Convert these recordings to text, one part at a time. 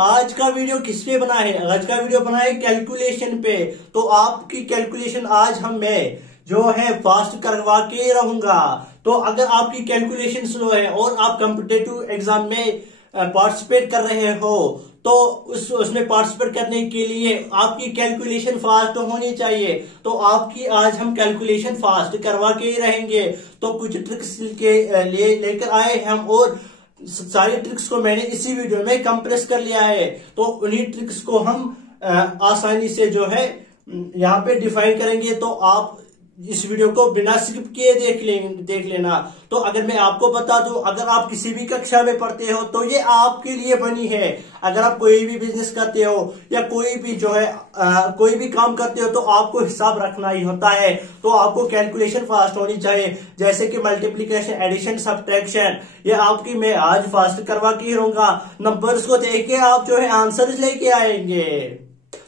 आज का वीडियो किस पे बना है? आज का वीडियो बना है कैलकुलेशन पे। तो आपकी कैलकुलेशन आज मैं जो है फास्ट करवा के रहूंगा। तो अगर आपकी कैलकुलेशन स्लो है और आप कॉम्पिटिटिव एग्जाम में पार्टिसिपेट कर रहे हो तो उसमें पार्टिसिपेट करने के लिए आपकी कैलकुलेशन फास्ट होनी चाहिए। तो आपकी आज हम कैलकुलेशन फास्ट करवा के ही रहेंगे। तो कुछ ट्रिक्स के लिए लेकर आए हम और सारी ट्रिक्स को मैंने इसी वीडियो में कंप्रेस कर लिया है। तो उन्हीं ट्रिक्स को हम आसानी से जो है यहाँ पे डिफाइन करेंगे। तो आप इस वीडियो को बिना स्किप किए देख लेना। तो अगर मैं आपको बता दूं, अगर आप किसी भी कक्षा में पढ़ते हो तो ये आपके लिए बनी है। अगर आप कोई भी बिजनेस करते हो या कोई भी जो है कोई भी काम करते हो तो आपको हिसाब रखना ही होता है। तो आपको कैलकुलेशन फास्ट होनी चाहिए, जैसे कि मल्टीप्लीकेशन, एडिशन, सब्ट्रैक्शन, ये आपकी मैं आज फास्ट करवा के ही रहूंगा। नंबर्स को देख के आप जो है आंसर लेके आएंगे।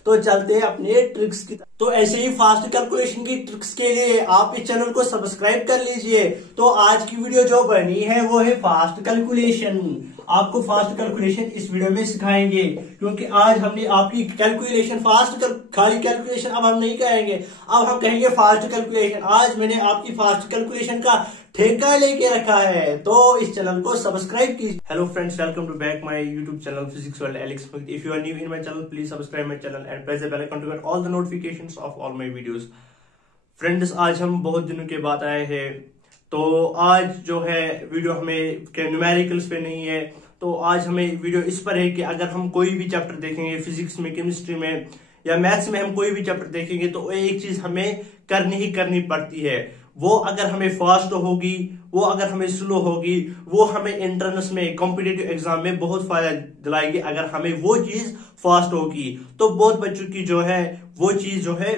तो चलते हैं अपने ट्रिक्स की। तो ऐसे ही फास्ट कैलकुलेशन की ट्रिक्स के लिए आप इस चैनल को सब्सक्राइब कर लीजिए। तो आज की वीडियो जो बनी है वो है फास्ट कैलकुलेशन। आपको फास्ट कैलकुलेशन इस वीडियो में सिखाएंगे, क्योंकि आज हमने आपकी कैलकुलेशन खाली कैलकुलेशन अब हम नहीं कहेंगे, अब हम कहेंगे फास्ट कैलकुलेशन। आज मैंने आपकी फास्ट कैलकुलेशन का ठेका लेके रखा है। तो इस चैनल को सब्सक्राइब कीजिए। Hello friends, welcome to back my YouTube channel physics world Alex. If you are new in my channel, please subscribe my channel and press the bell icon to get all the notifications of all my videos. Friends, आज हम बहुत दिनों के बाद आए हैं। तो आज जो है वीडियो हमें न्यूमेरिकल्स पे नहीं है। तो आज हमें वीडियो इस पर है कि अगर हम कोई भी चैप्टर देखेंगे, फिजिक्स में, केमिस्ट्री में या मैथ्स में हम कोई भी चैप्टर देखेंगे तो एक चीज हमें करनी पड़ती है। वो अगर हमें फास्ट होगी, वो अगर हमें स्लो होगी, वो हमें एंट्रेंस में, कॉम्पिटिटिव एग्जाम में बहुत फायदा दिलाएगी। अगर हमें वो चीज फास्ट होगी तो बहुत बच्चों की जो है वो चीज जो है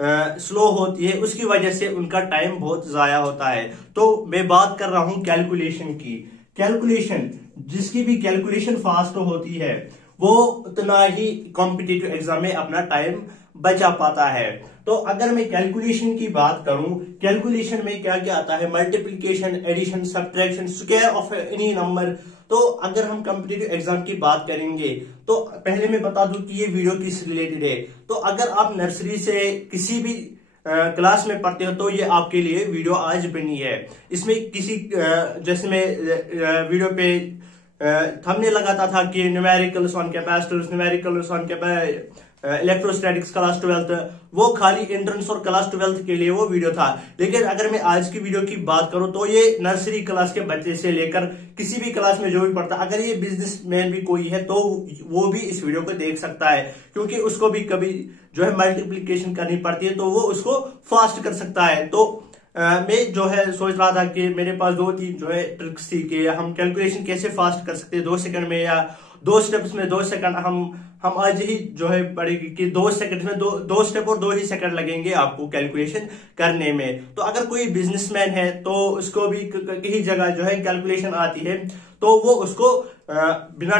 स्लो होती है, उसकी वजह से उनका टाइम बहुत जाया होता है। तो मैं बात कर रहा हूं कैलकुलेशन की। कैलकुलेशन, जिसकी भी कैलकुलेशन फास्ट होती है वो उतना ही कॉम्पिटिटिव एग्जाम में अपना टाइम बचा पाता है। तो अगर मैं कैलकुलेशन की बात करूं, कैलकुलेशन में क्या क्या आता है? Multiplication, addition, subtraction, square of any number. तो अगर हम कॉम्पिटिटिव एग्जाम की बात करेंगे तो पहले मैं बता दूं कि ये वीडियो किस रिलेटेड है। तो अगर आप नर्सरी से किसी भी क्लास में पढ़ते हो तो ये आपके लिए वीडियो आज बनी है। इसमें किसी जैसे मैं वीडियो पे थंबनेल लगाता था कि numericals on capacitors, numericals on electrostatics class 12, वो खाली एंट्रेंस और क्लास 12 के लिए वो वीडियो था। लेकिन अगर मैं आज की वीडियो की बात करूं तो ये नर्सरी क्लास के बच्चे से लेकर किसी भी क्लास में जो भी पढ़ता, अगर ये बिजनेसमैन भी कोई है तो वो भी इस वीडियो को देख सकता है, क्योंकि उसको भी कभी जो है मल्टीप्लीकेशन करनी पड़ती है तो वो उसको फास्ट कर सकता है। तो मैं जो है सोच रहा था कि मेरे पास 2-3 जो है ट्रिक्स थी कि हम कैलकुलेशन कैसे फास्ट कर सकते हैं 2 सेकंड में, या 2 स्टेप्स में 2 सेकंड। हम आज ही जो है पढ़ेंगे कि 2 सेकंड में 2 स्टेप और 2 ही सेकंड लगेंगे आपको कैलकुलेशन करने में। तो अगर कोई बिजनेसमैन है तो उसको भी कहीं जगह जो है कैलकुलेशन आती है तो वो उसको बिना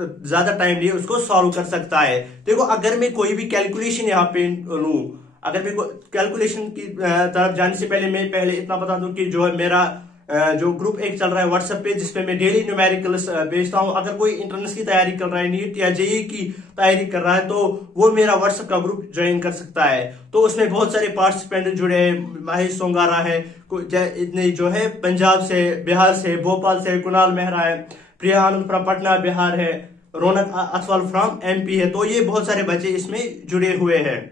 ज्यादा टाइम लिए उसको सॉल्व कर सकता है। देखो, अगर मैं कोई भी कैलकुलेशन यहाँ पे लूं, अगर मैं कैलकुलेशन की तरफ जाने से पहले इतना बता दूं कि जो है मेरा जो ग्रुप एक चल रहा है व्हाट्सएप पे, जिसपे मैं डेली न्यूमेरिकल्स भेजता हूं। अगर कोई इंटरनेट की तैयारी कर रहा है, नीट या जेईई की तैयारी कर रहा है तो वो मेरा व्हाट्सएप का ग्रुप ज्वाइन कर सकता है। तो उसमें बहुत सारे पार्टिसिपेंट जुड़े हैं। महेश सोंगारा है, इतने जो है पंजाब से, बिहार से, भोपाल से कुणाल मेहरा है, प्रिया आनंद फ्रॉम पटना बिहार है, रौनक अथवाल फ्रॉम एमपी है। तो ये बहुत सारे बच्चे इसमें जुड़े हुए हैं।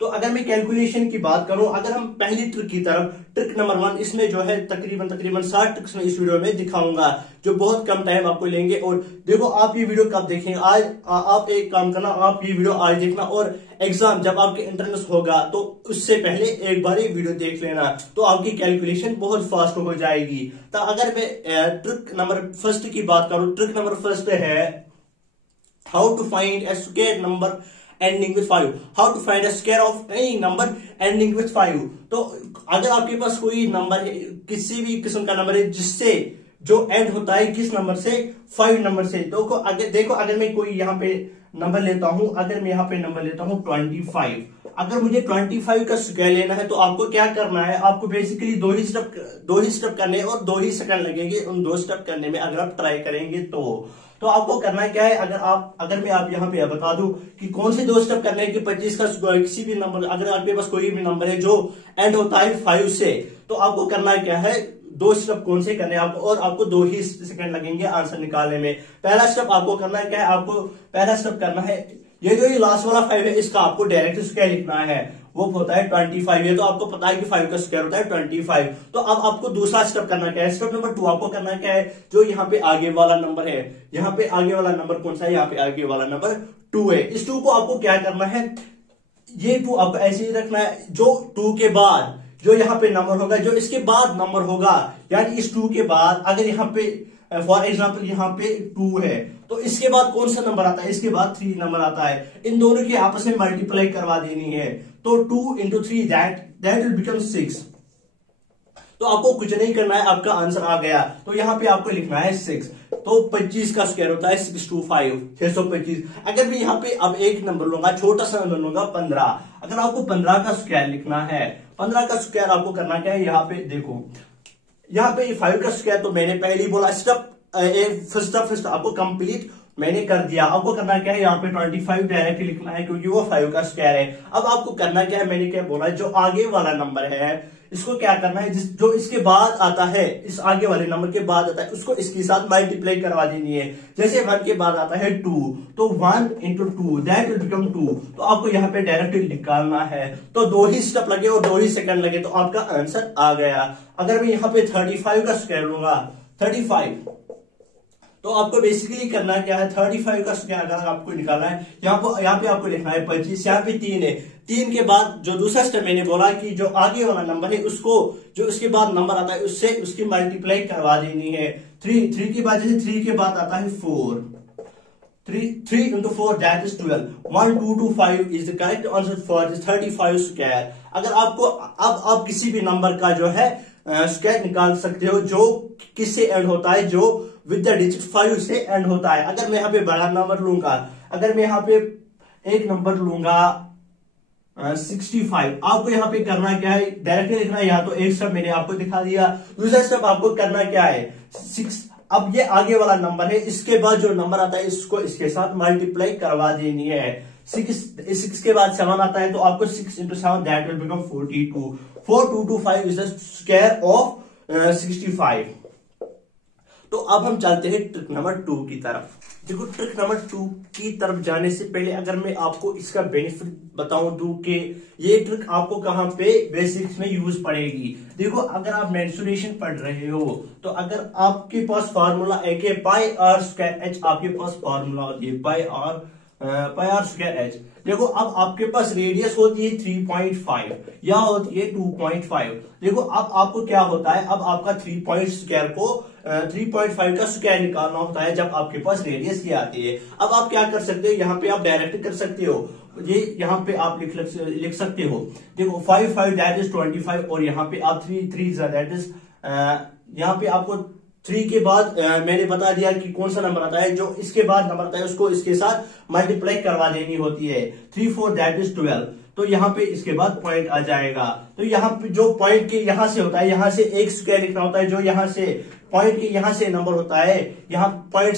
तो अगर मैं कैलकुलेशन की बात करूं, अगर हम पहली ट्रिक की तरफ, ट्रिक नंबर 1, इसमें जो है तकरीबन 60 ट्रिक्स में इस वीडियो में दिखाऊंगा, जो बहुत कम टाइम आपको लेंगे। और देखो, आप ये वीडियो कब देखेंगे? आज आप एक काम करना, आप ये वीडियो आज देखना और एग्जाम जब आपके इंटरनेट होगा तो उससे पहले एक बार ये वीडियो देख लेना, तो आपकी कैलकुलेशन बहुत फास्ट हो जाएगी। तो अगर मैं ट्रिक नंबर 1 की बात करूं, ट्रिक नंबर 1 है how to find a square number ending with 5. How to find a square of any number ending with 5. तो अगर आपके पास कोई नंबर है, किसी भी किस्म का नंबर है जिससे जो एंड होता है किस नंबर से? 5 नंबर से। तो अगर मैं कोई यहाँ पे नंबर लेता हूं, अगर मैं यहाँ पे नंबर लेता हूं 25, अगर मुझे 25 का स्क्वायर लेना है तो आपको क्या करना है? आपको बेसिकली 2 ही स्टेप करने और 2 ही सेकंड लगेंगे उन 2 स्टेप करने में, अगर आप ट्राई करेंगे तो तो आपको करना क्या है, अगर मैं आप यहाँ पे बता दूं कि कौन से दो स्टेप करने हैं कि 25 का किसी भी नंबर, अगर आपके पास कोई भी नंबर है जो एंड होता है 5 से, तो आपको करना क्या है, दो स्टेप कौन से करने हैं आपको, और आपको 2 ही सेकंड लगेंगे आंसर निकालने में। पहला स्टेप आपको करना है क्या है, आपको पहला स्टेप करना है ये लास्ट वाला 5 है, इसका आपको डायरेक्ट स्क्वायर लिखना है, वो होता है 25। ये तो आपको पता है कि 5 का स्क्वायर होता है 25। तो अब आपको दूसरा स्टेप करना क्या है, स्टेप नंबर 2 आपको करना क्या है, जो यहाँ पे आगे वाला नंबर है, यहाँ पे आगे वाला नंबर कौन सा है, यहाँ पे आगे वाला नंबर 2 है। इस 2 को आपको क्या करना है, ये 2 आपको ऐसे ही रखना है, जो 2 के बाद जो यहाँ पे नंबर होगा, जो इसके बाद नंबर होगा, यानी इस 2 के बाद अगर यहाँ पे फॉर एग्जाम्पल यहाँ पे 2 है, तो इसके बाद कौन सा नंबर आता है, इसके बाद 3 नंबर आता है, इन दोनों की आपस में मल्टीप्लाई करवा देनी है। तो 2 into 3 दैट विल बिकम 6। तो आपको कुछ नहीं करना है, आपका आंसर आ गया। तो यहाँ पे आपको लिखना है 6। तो 25 का स्क्वायर होता है 625, 625। अगर मैं यहाँ पे अब एक नंबर लूंगा, छोटा सा नंबर लूंगा 15। अगर आपको 15 का स्क्वायर लिखना है, 15 का स्क्वायर आपको करना क्या है, यहाँ पे देखो, यहाँ पे 5 का स्क्वायर तो मैंने पहले ही बोला, फर्स्ट आपको कंप्लीट मैंने कर दिया। आपको करना क्या है, यहाँ पे 25 डायरेक्ट लिखना है क्योंकि वो 5 का स्क्वायर है। अब आपको करना क्या है, मैंने क्या बोला, जो आगे वाला नंबर है इसको क्या करना है, जो इसके बाद आता है, इस आगे वाले नंबर के बाद आता है, उसको इसके साथ मल्टीप्लाई करवा देनी है। जैसे 1 के बाद आता है 2, तो 1 into 2 दैट विल बिकम 2। तो आपको यहाँ पे डायरेक्ट निकालना है। तो 2 ही स्टेप लगे और 2 ही सेकंड लगे, तो आपका आंसर आ गया। अगर मैं यहाँ पे 35 का स्क्वायर लूंगा, 35, तो आपको बेसिकली करना क्या है, 35 का स्क्वायर अगर आपको निकालना है, यहाँ पे आपको लिखना है 25, यहाँ पे 3 है, 3 के बाद जो दूसरा स्टेप मैंने बोला कि जो आगे वाला नंबर है उसको, जो उसके बाद नंबर आता है उससे उसकी मल्टीप्लाई करवा देनी है। 3 की बाद, जैसे 3 के बाद आता है 4, 3 into 4 that is 12। 1 2 2 5 is the correct answer for this 35 square. अगर आपको अब आप किसी भी नंबर का जो है स्क्वायर निकाल सकते हो जो किससे एंड होता है, जो विद द डिजिट 5 से एंड होता है। अगर मैं यहाँ पे बड़ा नंबर लूंगा, अगर मैं यहाँ पे एक नंबर लूंगा 65, आपको यहाँ पे करना क्या है, डायरेक्टली लिखना है। यहाँ तो एक स्टेप मैंने आपको दिखा दिया, दूसरा स्टेप आपको करना क्या है, 6। अब ये आगे वाला नंबर है, इसके बाद जो नंबर आता है इसको इसके साथ मल्टीप्लाई करवा देनी है। 6 के बाद 7 आता है, तो आपको 6 into 7 that will become 42। 4225 is the square of 65। तो अब हम चलते हैं ट्रिक नंबर 2 की तरफ। देखो, ट्रिक नंबर 2 की तरफ जाने से पहले अगर मैं आपको इसका बेनिफिट बताऊं दूं कि ये ट्रिक आपको कहां पे बेसिक्स में यूज पड़ेगी। देखो, अगर आप मेंसुरेशन पढ़ रहे हो, तो अगर आपके पास फार्मूला एक है पाई आर स्क्वायर एच, आपके पास फार्मूला होती है पाई आर स्क्वायर एच। देखो, अब आपके पास रेडियस होती है 3.5 या होती है 2.5। देखो, अब आपको क्या होता है, अब आपका 3.5 का स्क्वायर निकालना होता है जब आपके पास रेडियस ये आती है। अब आप क्या कर सकते हो, यहाँ पे आप डायरेक्ट कर सकते हो, ये यहाँ पे आप लिख सकते हो। देखो, 5 दैट इज 25, और यहाँ पे आप 3 दैट इज, यहाँ पे आपको 3 के बाद मैंने बता दिया कि कौन सा नंबर आता है, जो इसके बाद नंबर आता है उसको इसके साथ मल्टीप्लाई करवा देनी होती है। 3 4 दैट इज 12। तो यहाँ पे इसके बाद पॉइंट आ जाएगा। तो यहाँ पे जो पॉइंट के यहाँ से होता है, यहाँ से एक स्क्वायर लिखना होता है, जो यहाँ से पॉइंट के यहाँ से नंबर होता है, यहाँ पॉइंट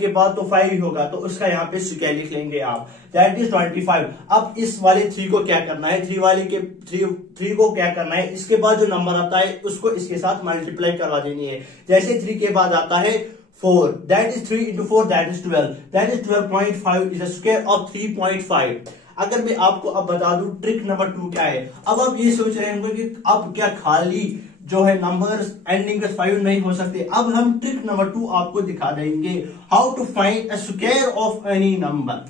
के बाद तो 5 ही होगा, तो उसका यहाँ पे स्क्वायर लिख लेंगे आप, दैट इज 25। अब इस वाले 3 को क्या करना है, 3 को क्या करना है, इसके बाद जो नंबर आता है उसको इसके साथ मल्टीप्लाई करवा देनी है। जैसे 3 के बाद आता है 4, that is 3 into 4 that is 12, that is 12.5 is the square of 3.5। अगर मैं आपको अब बता दूं ट्रिक नंबर 2 क्या है। अब आप ये सोच रहे होंगे कि अब क्या खाली जो है नंबर्स एंडिंग में 5 नहीं हो सकते। अब हम ट्रिक नंबर 2 आपको दिखा देंगे, how to find a square of any number.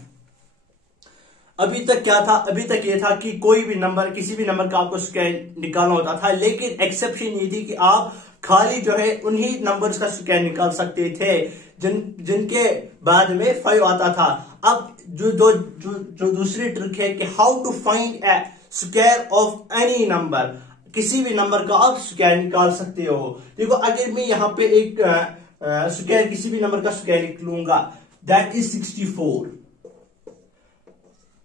अभी तक क्या था, अभी तक ये था कि कोई भी नंबर, किसी भी नंबर का आपको स्क्वायर निकालना होता था, लेकिन एक्सेप्शन ये थी कि आप खाली जो है उन्हीं नंबर्स का स्क्वायर निकाल सकते थे जिनके बाद में 5 आता था। अब जो दूसरी ट्रिक है कि how to find a square of any number, किसी भी नंबर का आप स्क्वायर निकाल सकते हो। देखो, अगर मैं यहाँ पे एक स्क्वायर, किसी भी नंबर का स्क्वायर लिख लूंगा, दैट इज 64।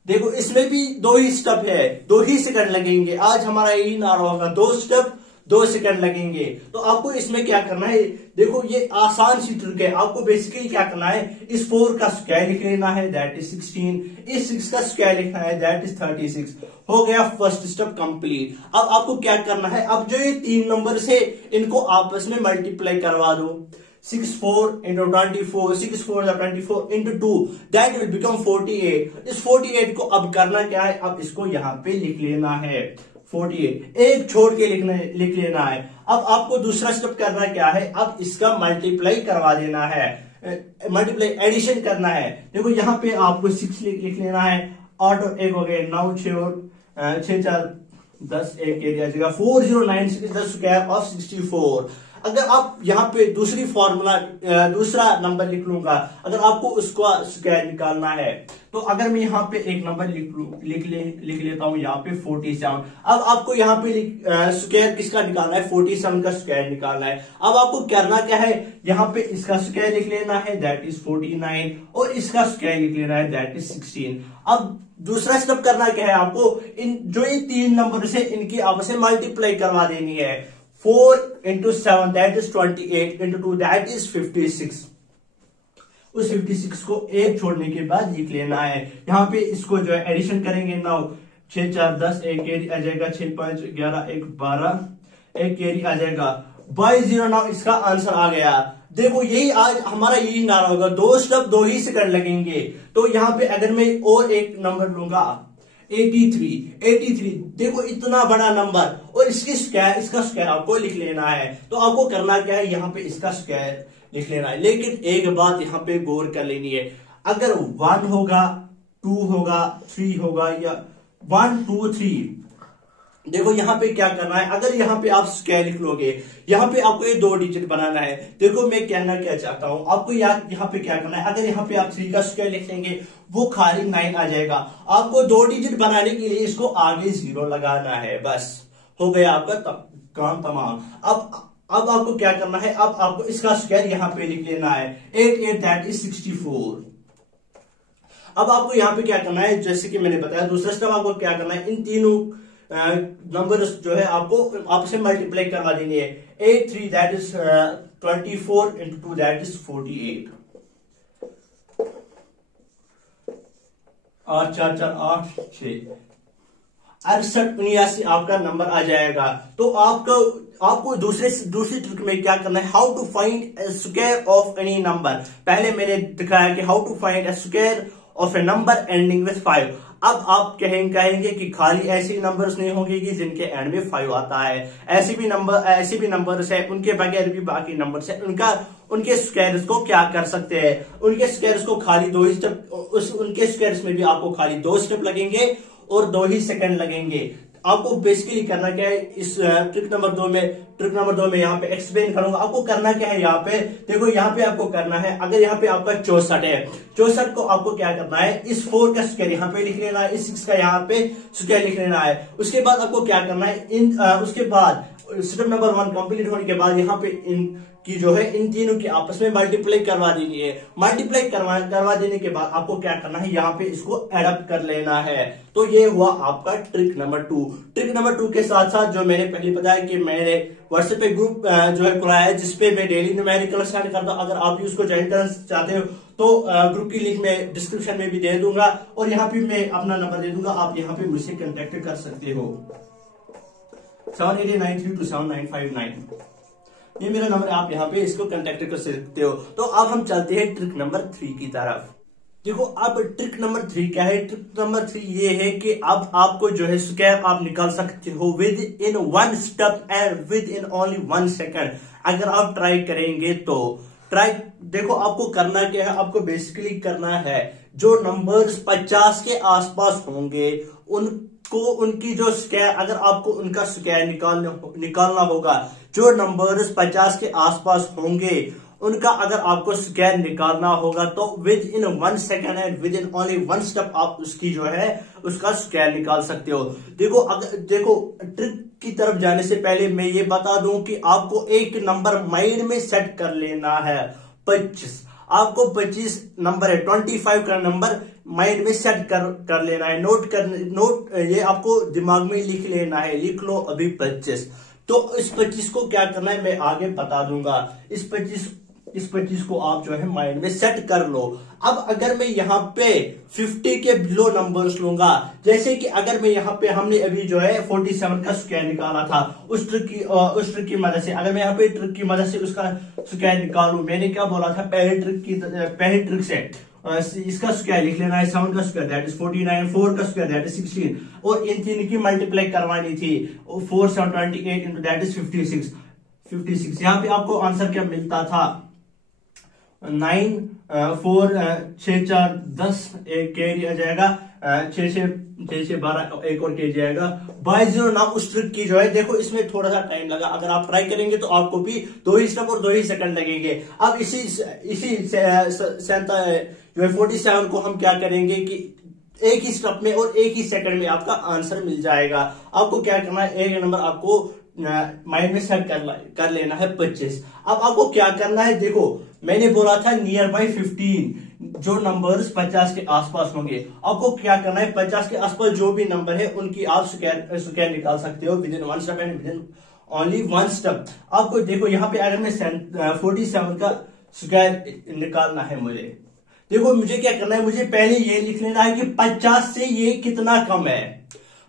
देखो, इसमें भी 2 ही स्टेप है, 2 ही सेकंड लगेंगे। आज हमारा यही ना होगा, 2 स्टेप 2 सेकंड लगेंगे। तो आपको इसमें क्या करना है, देखो ये आसान सी ट्रिक है। आपको बेसिकली क्या करना है, इस 4 का स्क्वायर लिख लेना है, दैट इज 16। इस 6 का स्क्वायर लिखना है, दैट इज 36। हो गया फर्स्ट स्टेप कंप्लीट। अब आपको क्या करना है, अब जो ये 3 नंबर से इनको आपस में मल्टीप्लाई करवा दो। 6 4 into 24, 6 4 24 into 2, that will become 48। इस 48 को अब करना क्या है, अब इसको यहाँ पे लिख लेना है 48, एक छोड़ के लिख लेना है। अब आपको दूसरा स्टेप करना क्या है, अब इसका मल्टीप्लाई करवा देना है, मल्टीप्लाई एडिशन करना है। देखो यहाँ पे आपको 6 लिख लेना है, 8 और 1 हो गए 9, 6 और 6 4 10, 1 एरिया जगह 4096 द स्क्वायर ऑफ 64। अगर आप यहाँ पे दूसरी फॉर्मूला दूसरा नंबर लिख लूंगा, अगर आपको उसका स्क्वायर निकालना है तो अगर मैं यहाँ पे एक नंबर लिख लेता हूँ यहाँ पे 47। अब आपको यहाँ पे स्क्वायर किसका निकालना है, 47 का स्क्वायर निकालना है। अब आपको करना क्या है, यहाँ पे इसका स्क्वायर लिख लेना है, दैट इज 49, और इसका स्क्वायर लिख लेना है, दैट इज 16। अब दूसरा स्टेप करना क्या है, आपको इन जो ये 3 नंबर से इनकी आपस में मल्टीप्लाई करवा देनी है। 4 into 7 that is 28 into 2 that is 56। उस 56 को एक छोड़ने के बाद लिख लेना है। यहाँ पे इसको जो है एडिशन करेंगे, 9 6 4 10, 1 कैरी आ जाएगा, 6 5 11 1 12, 1 कैरी आ जाएगा 22। नाउ इसका आंसर आ गया। देखो यही आज हमारा यही नारा होगा, 2 स्टेप 2 ही सेकंड लगेंगे। तो यहाँ पे अगर मैं और एक नंबर लूंगा 83, देखो इतना बड़ा नंबर, और इसका स्क्वायर आपको लिख लेना है। तो आपको करना क्या है, यहाँ पे इसका स्क्वायर लिख लेना है। लेकिन एक बात यहाँ पे गौर कर लेनी है, अगर 1 होगा 2 होगा 3 होगा या 1 2 3, देखो यहाँ पे क्या करना है, अगर यहाँ पे आप स्क्वायर लिख लोगे, यहाँ पे आपको ये 2 डिजिट बनाना है। देखो मैं कहना क्या चाहता हूं, आपको यहाँ पे क्या करना है, अगर यहाँ पे आप 3 का स्क्वायर लिख लेंगे वो खाली 9 आ जाएगा। आपको 2 डिजिट बनाने के लिए इसको आगे 0 लगाना है, बस हो गया आपका काम तमाम। अब आपको क्या करना है, अब आपको इसका स्क्वायर यहाँ पे लिख लेना है, 8 दैट इज 64। अब आपको यहाँ पे क्या करना है, जैसे कि मैंने बताया दूसरा स्टेप आपको क्या करना है, इन तीनों नंबर जो है आपको आपस में मल्टीप्लाई करवा देनी है। 8 3 that is 24 into 2 that is 48, 8 4 4 8 6 68 79 आपका नंबर आ जाएगा। तो आपको दूसरी ट्रिक में क्या करना है, how to find square of any number. पहले मैंने दिखाया कि how to find square of a number ending with 5। अब आप कहेंगे कि खाली ऐसे नंबर्स नहीं होंगे कि जिनके एंड में 5 आता है, ऐसे भी नंबर्स है, उनके बगैर भी बाकी नंबर्स है, उनके स्क्वायर्स को क्या कर सकते हैं, उनके स्क्वायर्स को खाली 2 ही स्टेप, उनके स्क्वायर्स में भी आपको खाली 2 स्टेप लगेंगे और 2 ही सेकंड लगेंगे। आपको बेसिकली करना क्या है, इस ट्रिक नंबर 2 में यहाँ पे एक्सप्लेन करूंगा। आपको करना क्या है, यहाँ पे देखो, यहाँ पे आपको करना है, अगर यहाँ पे आपका 64 है, 64 को आपको क्या करना है, इस 4 का स्क्वायर यहाँ पे लिख लेना है, इस 6 का यहाँ पे स्क्वायर लिख लेना है। उसके बाद आपको क्या करना है, उसके बाद स्टेप नंबर 1 कंप्लीट होने के बाद यहाँ पे की जो है इन तीनों की आपस में मल्टीप्लाई करवा देनी है। मल्टीप्लाई करवा देने के बाद आपको क्या करना है, यहाँ पे इसको एडअप कर लेना है। तो ये हुआ आपका ट्रिक नंबर 2। ट्रिक नंबर 2 के साथ साथ जो मैंने पहले बताया कि मैंने व्हाट्सएप पे ग्रुप जो है खुलाया है, जिसपे मैं डेली न्यूमेरिकल स्टार्ट करता हूँ। अगर आप भी उसको ज्वाइन करना चाहते हो तो ग्रुप की लिंक मैं डिस्क्रिप्शन में भी दे दूंगा, और यहाँ पे मैं अपना नंबर दे दूंगा, आप यहाँ पे मुझसे कंटेक्ट कर सकते हो, 7893279559। ये मेरा नंबर, आप यहाँ पे इसको कांटेक्ट कर सकते हो। तो अब हम चलते हैं ट्रिक नंबर 3 की तरफ। देखो अब ट्रिक नंबर 3 क्या है, ट्रिक नंबर 3 ये है कि अब आपको जो है स्क्वायर आप निकाल सकते हो with in 1 step and with in only 1 second. अगर आप ट्राई करेंगे तो देखो आपको करना क्या है, आपको बेसिकली करना है जो नंबर्स 50 के आसपास होंगे उनकी जो स्क्वायर, अगर आपको उनका स्क्वायर निकालना होगा, जो नंबर्स 50 के आसपास होंगे उनका अगर आपको स्क्वायर निकालना होगा तो with in 1 second and with in only 1 step आप उसकी जो है उसका स्क्वायर निकाल सकते हो। देखो ट्रिक की तरफ जाने से पहले मैं ये बता दूं कि आपको एक नंबर माइंड में सेट कर लेना है, 25। आपको 25 नंबर है, 25 का नंबर माइंड में सेट कर लेना है, नोट ये आपको दिमाग में लिख लेना है। लिख लो अभी 25 तो इस 25 को क्या करना है मैं आगे बता दूंगा। इस 25 को आप जो है माइंड में सेट कर लो। अब अगर मैं यहाँ पे 50 के बिलो नंबर्स लूंगा, जैसे कि अगर मैं यहाँ पे हमने अभी जो है 47 का स्क्वायर निकाला था उस ट्रिक की मदद से, अगर मैं यहाँ पे ट्रिक की मदद से उसका स्क्वायर निकालू, मैंने क्या बोला था पहली ट्रिक से इसका स्क्वायर लिख लेना है 7 का स्क्वायर दैट इज 49, 4 का स्क्वायर दैट इज 16 और इन तीन की मल्टीप्लाई करवानी थी 4 7 28 इंटू दैट इज 56। यहाँ पे आपको आंसर क्या मिलता था 9 4 6 4 10 एक कैरी आ जाएगा 6 6 12 एक और कैरी आएगा 22 नाम उस ट्रिक की जो है। देखो इसमें थोड़ा सा टाइम लगा, अगर आप ट्राई करेंगे तो आपको भी 2 ही स्टेप और 2 ही सेकंड लगेंगे। अब इसी जो है 47 को हम क्या करेंगे कि एक ही स्टेप में और एक ही सेकंड में आपका आंसर मिल जाएगा। आपको क्या करना है, एक नंबर आपको माइंड में सेट कर लेना है 25। अब आपको क्या करना है, देखो मैंने बोला था नियर बाई 15 जो नंबर्स 50 के आसपास होंगे। आपको क्या करना है 50 के आसपास जो भी नंबर है उनकी आप स्क्वायर निकाल सकते हो with in 1 step and with in only 1 step. आपको देखो यहाँ पे अगर मैं 47 का स्क्वायर निकालना है देखो मुझे क्या करना है, मुझे पहले ये लिख लेना है कि 50 से ये कितना कम है,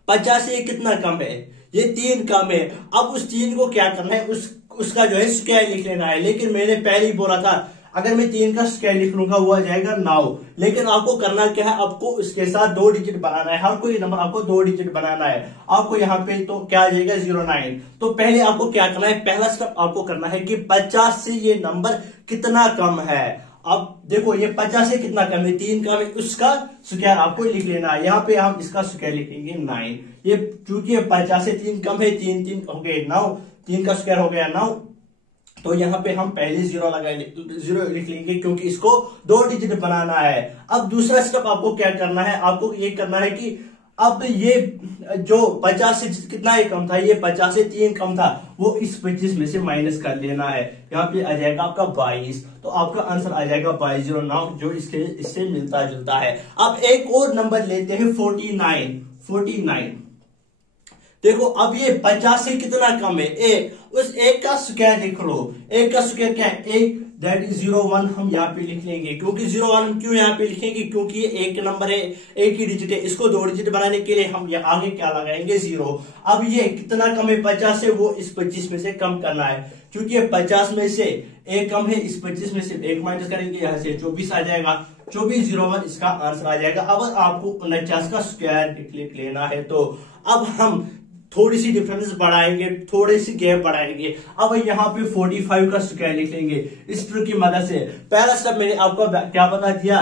50 से ये कितना कम है, ये 3 कम है। अब उस 3 को क्या करना है, उसका जो है स्क्वायर लिख लेना है। लेकिन मैंने पहले ही बोला था अगर मैं 3 का स्क्वायर लिख लूंगा वो आ जाएगा 9। लेकिन आपको करना क्या है, आपको इसके साथ 2 डिजिट बनाना है, हर कोई नंबर आपको 2 डिजिट बनाना है। आपको यहाँ पे तो क्या आ जाएगा 09। तो पहले आपको क्या करना है, पहला स्टेप आपको करना है कि 50 से ये नंबर कितना कम है। अब देखो ये 50 से कितना कम है, 3 कम है, उसका स्क्वायर आपको लिख लेना है। यहाँ पे हम इसका स्क्वायर लिखेंगे 9। ये चूंकि 50 से 3 कम है, 3 3 हो गए 9, 3 का स्क्वायर हो गया 9। तो यहाँ पे हम पहले 0 लिख लेंगे क्योंकि इसको 2 डिजिट बनाना है। अब दूसरा स्टेप आपको क्या करना है, आपको ये करना है कि अब ये जो 50 से कितना ही कम था, ये 50 से 3 कम था, वो इस 25 में से माइनस कर लेना है। यहाँ पे आ जाएगा आपका 22। तो आपका आंसर आ जाएगा 2209 जो इससे मिलता जुलता है। अब एक और नंबर लेते हैं 49। देखो अब ये 50 से कितना कम है, उस एक का स्क्वायर लिख लो। एक का स्क्वायर क्या है, एक दैट इज 01 हम यहाँ पे लिख लेंगे। क्योंकि 01 क्यों यहाँ पे लिखेंगे, क्योंकि ये एक नंबर है, एक ही डिजिट है, इसको 2 डिजिट बनाने के लिए हम आगे क्या लगाएंगे 0। अब ये कितना कम है 50 से, वो इस 25 में से कम करना है। क्योंकि ये 50 में से एक कम है, इस 25 में से एक माइनस करेंगे, यहाँ से 24 आ जाएगा, 2401 इसका आंसर आ जाएगा। अब आपको 49 का स्क्वायर लिख लेना है। तो अब हम थोड़ी सी डिफरेंस बढ़ाएंगे, थोड़ी सी गैप बढ़ाएंगे। अब यहाँ पे 45 का स्क्वायर लिख लेंगे इस ट्रिक की मदद से। पहला स्टेप मैंने आपको क्या बता दिया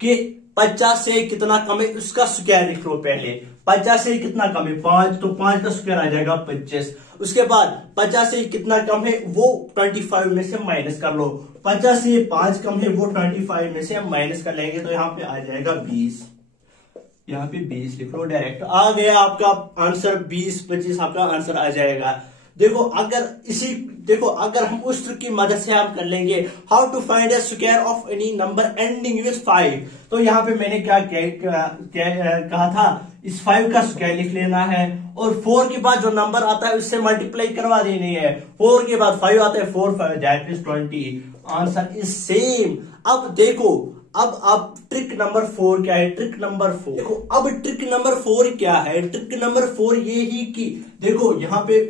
कि 50 से कितना कम है उसका स्क्वायर लिख लो। पहले 50 से कितना कम है 5, तो 5 का स्क्वायर आ जाएगा 25। उसके बाद 50 से कितना कम है वो 25 में से माइनस कर लो। 50 से 5 कम है वो 25 में से हम माइनस कर लेंगे, तो यहाँ पे आ जाएगा 20। यहाँ पे 20 लिख लो, डायरेक्ट आ गया आपका आंसर 20-25 आपका आंसर आ जाएगा। देखो अगर हम उस ट्रिक की मदद से हम कर लेंगे how to find the square of any number ending with 5। तो यहाँ पे मैंने क्या कहा था, इस 5 का स्क्वायर लिख लेना है और 4 के बाद जो नंबर आता है उससे मल्टीप्लाई करवा देनी है। 4 के बाद 5 आता है, 4 5 that is 20। Answer is same. अब देखो अब ट्रिक नंबर 4 क्या है, ट्रिक नंबर 4 देखो। अब ट्रिक नंबर 4 क्या है, ट्रिक नंबर 4 ये ही कि देखो यहाँ पे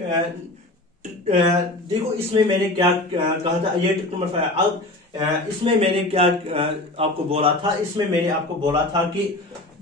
देखो इसमें मैंने क्या कहा था, ये ट्रिक नंबर 5। अब इसमें मैंने क्या आपको बोला था, इसमें मैंने आपको बोला था कि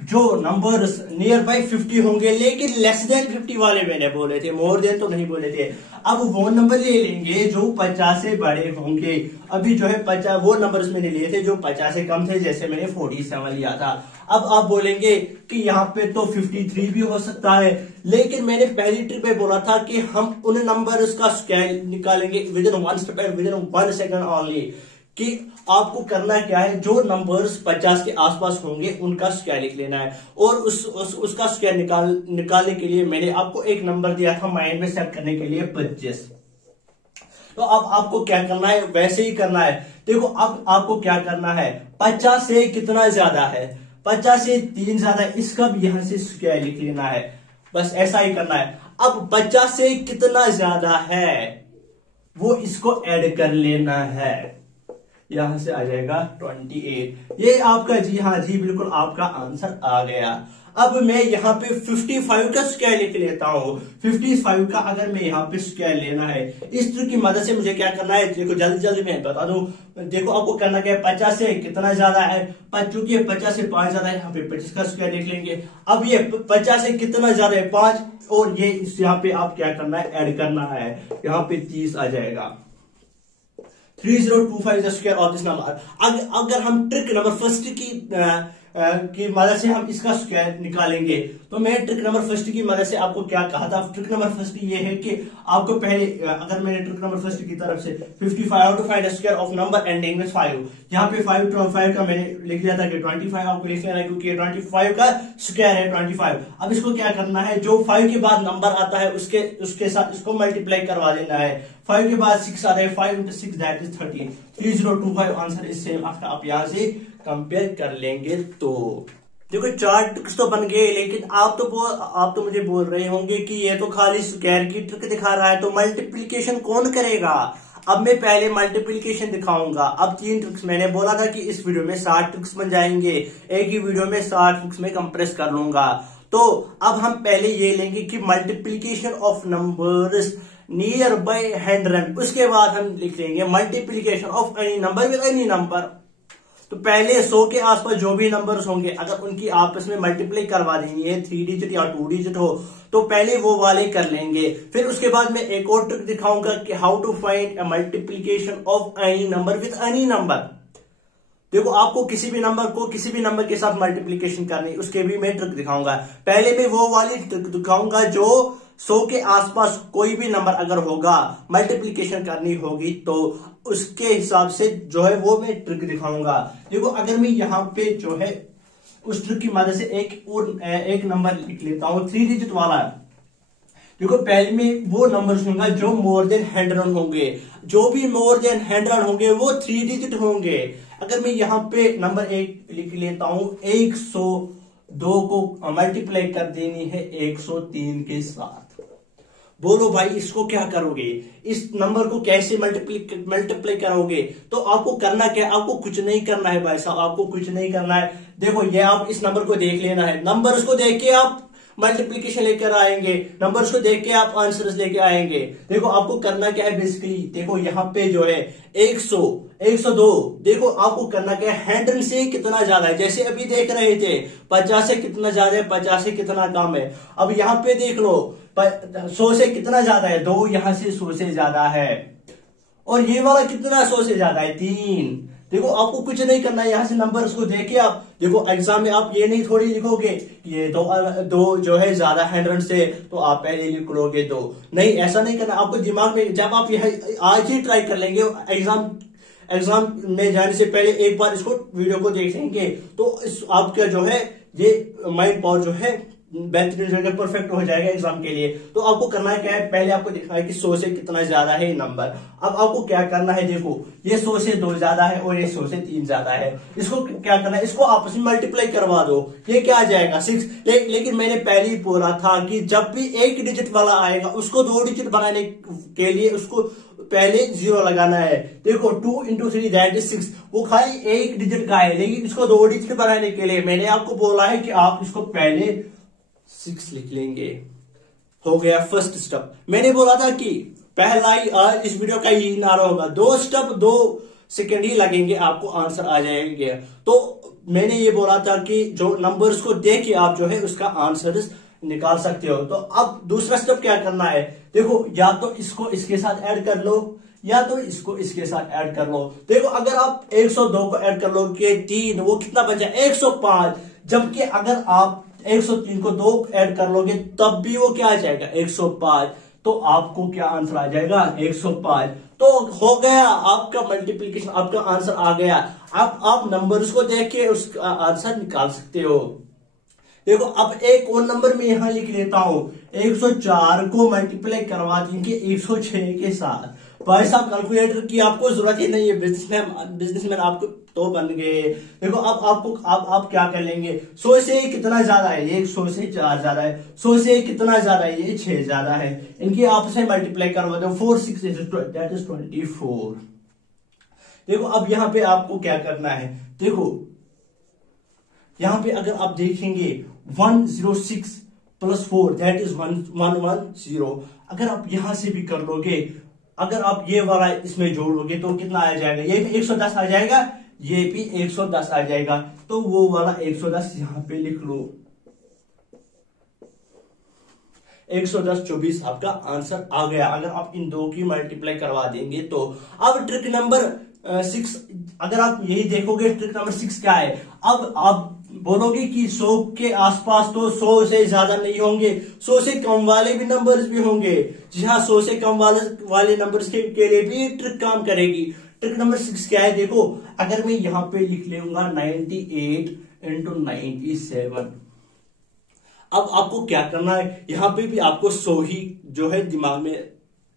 जो नंबर्स नियर बाई 50 होंगे लेकिन लेस देन 50 वाले मैंने बोले थे, मोर देन तो नहीं बोले थे। अब वो नंबर ले लेंगे जो 50 से बड़े होंगे। अभी जो है 50 वो नंबर्स मैंने लिए थे जो 50 से कम थे, जैसे मैंने 47 लिया था। अब आप बोलेंगे कि यहाँ पे तो 53 भी हो सकता है, लेकिन मैंने पहली ट्रिक में बोला था कि हम उन नंबर्स का स्क्वायर निकालेंगे with in 1 step with in 1 second only. कि आपको करना क्या है, जो नंबर्स 50 के आसपास होंगे उनका स्क्वायर लिख लेना है। और उसका स्क्वायर निकालने के लिए मैंने आपको एक नंबर दिया था माइंड में सेट करने के लिए 25। तो अब आपको क्या करना है, वैसे ही करना है। देखो अब आपको क्या करना है, 50 से कितना ज्यादा है, 50 से 3 ज्यादा है, इसका भी यहां से स्क्वायर लिख लेना है। बस ऐसा ही करना है। अब 50 से कितना ज्यादा है वो इसको ऐड कर लेना है। यहां से आ जाएगा 28। ये आपका जी हाँ जी बिल्कुल आपका आंसर आ गया। अब मैं यहाँ पे 55 का स्क्वायर लिख लेता हूँ। 55 का अगर मैं यहाँ पे स्क्वायर लेना है, इस ट्रिक की मदद से मुझे क्या करना है, देखो जल्दी जल्दी मैं बता दूं। देखो आपको करना क्या है, 50 से कितना ज्यादा है, चूंकि 50 से 5 ज्यादा है, यहाँ पे 25 का स्क्वायर लिख लेंगे। अब ये 50 से कितना ज्यादा है, 5, और ये यहाँ पे आप क्या करना है, ऐड करना है। यहाँ पे 30 आ जाएगा। 3025 the square of this number. अगर हम ट्रिक नंबर फर्स्ट की मदद से हम इसका स्क्वायर निकालेंगे, तो मैं ट्रिक नंबर फर्स्ट की मदद से आपको क्या कहा था। ट्रिक नंबर फर्स्ट ये है कि आपको पहले, अगर मैंने ट्रिक नंबर फर्स्ट की तरफ से 55 to find the square of number ending with 5, यहाँ पे 5 का मैंने लिख लिया था कि 25 आपको लिख लेना है, क्योंकि 25 का स्क्वायर है 25। अब इसको क्या करना है, जो 5 के बाद नंबर आता है उसके साथ इसको मल्टीप्लाई करवा देना है। 5 के बाद 6 आता है, 5 into 6 that is 30। 3025 answer is same. आप यहां से कंपेयर कर लेंगे तो देखो 4 ट्रिक्स तो बन गए, लेकिन आप तो मुझे बोल रहे होंगे कि ये तो खाली स्क्वायर की ट्रिक दिखा रहा है, तो मल्टीप्लिकेशन कौन करेगा। अब मैं पहले मल्टीप्लिकेशन दिखाऊंगा। अब 3 ट्रिक्स मैंने बोला था कि इस वीडियो में 7 ट्रिक्स बन जाएंगे, एक ही वीडियो में 7 ट्रिक्स में कंप्रेस कर लूंगा। तो अब हम पहले ये लेंगे कि multiplication of numbers near by 100। उसके बाद हम लिख लेंगे multiplication of any number with any number. तो पहले 100 के आसपास जो भी नंबर्स होंगे, अगर उनकी आपस में मल्टीप्लाई करवा देनी है, 3 डिजिट या 2 डिजिट हो, तो पहले वो वाले कर लेंगे। फिर उसके बाद मैं एक और ट्रिक दिखाऊंगा कि how to find a multiplication of any number with any number. देखो आपको किसी भी नंबर के साथ मल्टीप्लिकेशन करनी, उसके भी मैं ट्रिक दिखाऊंगा। पहले मैं वो वाली ट्रिक दिखाऊंगा जो 100 के आसपास कोई भी नंबर अगर होगा, मल्टीप्लिकेशन करनी होगी, तो उसके हिसाब से जो है वो मैं ट्रिक दिखाऊंगा। देखो अगर मैं यहाँ पे जो है उस ट्रिक की मदद से एक नंबर लिख लेता हूँ 3 डिजिट वाला। देखो पहले में वो नंबर होंगे जो मोर देन 100 होंगे, जो भी मोर देन 100 होंगे वो 3 डिजिट होंगे। अगर मैं यहाँ पे नंबर 1 लिख लेता हूं, 102 को मल्टीप्लाई कर देनी है 103 के साथ। बोलो भाई इसको क्या करोगे, इस नंबर को कैसे मल्टीप्लाई करोगे। तो आपको करना क्या है, आपको कुछ नहीं करना है भाई साहब, आपको कुछ नहीं करना है। देखो ये आप इस नंबर को देख लेना है, नंबर्स को देख के आप मल्टीप्लिकेशन लेकर आएंगे, नंबर्स को देख के आप आंसर्स लेके आएंगे। देखो आपको करना क्या है बेसिकली, देखो यहाँ पे जो है 100, 102, देखो आपको करना क्या है, 100 से कितना ज्यादा है। जैसे अभी देख रहे थे 50 से कितना ज्यादा है, 50 से कितना कम है। अब यहाँ पे देख लो 100 से कितना ज्यादा है, 2, यहाँ से 100 से ज्यादा है। और ये वाला कितना 100 से ज्यादा है, 3। देखो आपको कुछ नहीं करना है, यहां से नंबर्स को देख के आप देखो एग्जाम में आप ये नहीं थोड़ी लिखोगे ये दो जो है ज्यादा 100 से, तो आप पहले लिख लोगे 2। नहीं, ऐसा नहीं करना। आपको दिमाग में जब आप यह आज ही ट्राई कर लेंगे, एग्जाम में जाने से पहले एक बार इसको वीडियो को देख लेंगे, तो आपका जो है ये माइंड पावर जो है बेहतरीन जगह परफेक्ट हो जाएगा एग्जाम के लिए। तो आपको करना है क्या है, पहले आपको देखना है कि 100 से कितना ज्यादा है ये नंबर। अब आपको क्या करना है, देखो ये 100 से 2 ज्यादा है और ये 100 से 3 ज्यादा है। इसको क्या करना है, इसको आपस में मल्टीप्लाई करवा दो, ये क्या आ जाएगा 6। लेकिन मैंने पहले ही बोला था कि जब भी एक डिजिट वाला आएगा उसको 2 डिजिट बनाने के लिए उसको पहले 0 लगाना है। देखो 2 into 3 दैट इज 6, वो खाली एक डिजिट का है, लेकिन इसको 2 डिजिट बनाने के लिए मैंने आपको बोला है कि आप इसको पहले 6 लिख लेंगे। हो गया फर्स्ट स्टेप। मैंने बोला था कि पहला ही आज इस वीडियो का यही नारा होगा, 2 स्टेप 2 सेकंड ही लगेंगे, आपको आंसर आ जाएंगे। तो मैंने ये बोला था कि जो नंबर्स को देख के आप जो है उसका आंसर निकाल सकते हो। तो अब दूसरा स्टेप क्या करना है, देखो या तो इसको इसके साथ ऐड कर लो या तो इसको इसके साथ ऐड कर लो। देखो अगर आप 102 को ऐड कर लो के 3, वो कितना बन जाए 105। जबकि अगर आप 103 को 2 ऐड कर लोगे तब भी वो क्या आ जाएगा 105। तो आपको क्या आंसर आ जाएगा 105। तो हो गया आपका मल्टीप्लिकेशन, आपका आंसर आ गया। आप नंबर्स को देख के उसका आंसर निकाल सकते हो। देखो अब एक और नंबर में यहां लिख लेता हूं, 104 को मल्टीप्लाई करवा देंगे 106 के साथ। भाई साहब कैलकुलेटर की आपको जरूरत ही नहीं है, बिजनेसमैन आपको तो बन गए। देखो अब आपको आप क्या कर लेंगे, 100 से कितना ज्यादा है, ये 100 से 4 ज्यादा है, 100 से कितना ज्यादा है, ये 6 ज्यादा है, इनकी आपस में मल्टीप्लाई करवा दो, 4 6 दैट इज 24। देखो अब यहाँ पे आपको क्या करना है, देखो यहाँ पे अगर आप देखेंगे 106 + 4 दैट इज 110। अगर आप यहां से भी कर लोगे, अगर आप ये वाला इसमें जोड़ लोगे तो कितना आ जाएगा, ये भी 110 आ जाएगा, ये भी 110 आ जाएगा, तो वो वाला 110 यहां पे लिख लो, 110 24 आपका आंसर आ गया अगर आप इन दो की मल्टीप्लाई करवा देंगे तो। अब ट्रिक नंबर 6, अगर आप यही देखोगे ट्रिक नंबर 6 क्या है, अब आप बोलोगे कि 100 के आसपास तो 100 से ज्यादा नहीं होंगे, 100 से कम वाले भी नंबर्स भी होंगे। जी हाँ, 100 से कम वाले नंबर्स के लिए भी ट्रिक काम करेगी। ट्रिक नंबर 6 क्या है, देखो अगर मैं यहां पे लिख लूंगा 98 × 97, अब आपको क्या करना है, यहां पे भी आपको 100 ही जो है दिमाग में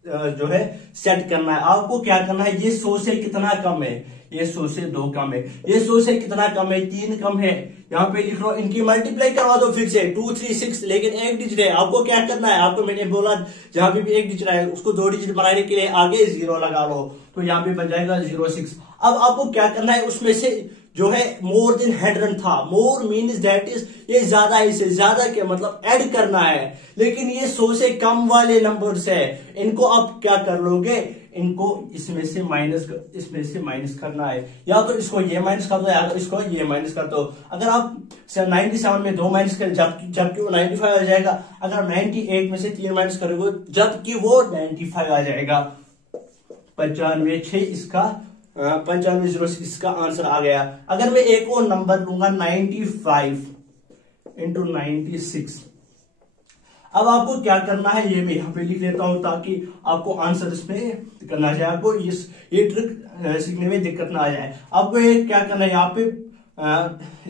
जो है सेट करना है। आपको क्या करना है, ये 100 से कितना कम है, ये 100 से 2 कम है, ये 100 से कितना कम है, 3 कम है, यहाँ पे लिख लो, इनकी मल्टीप्लाई करवा दो फिर से 2 3 6, लेकिन एक डिजिट है। आपको क्या करना है, आपको मैंने बोला जहां पे भी एक डिजिट है उसको 2 डिजिट बनाने के लिए आगे 0 लगा लो, तो यहाँ पे बन जाएगा 06। अब आपको क्या करना है, उसमें से जो है मोर देन 100 था, मोर मीन्स दैट इज ये ज्यादा है, इसे ज्यादा क्या मतलब ऐड करना है, लेकिन ये 100 से कम वाले नंबर्स है, इनको आप क्या कर लोगे, इनको इसमें से माइनस करना है, या तो इसको ये माइनस कर दो या तो इसको ये माइनस कर दो। अगर आप 97 में 2 माइनस करें जबकि वो 95 आ जाएगा, अगर 98 में से 3 माइनस करोगे जबकि वो 95 आ जाएगा। 95 6 इसका 95 इसका आंसर आ गया। अगर मैं एक और नंबर लूंगा 95 × 96, अब आपको क्या करना है, ये मैं यहाँ पे लिख लेता हूं ताकि आपको आंसर इसमें करना चाहिए, आपको ये ट्रिक सीखने में दिक्कत ना आ जाए। आपको ये क्या करना है, यहाँ पे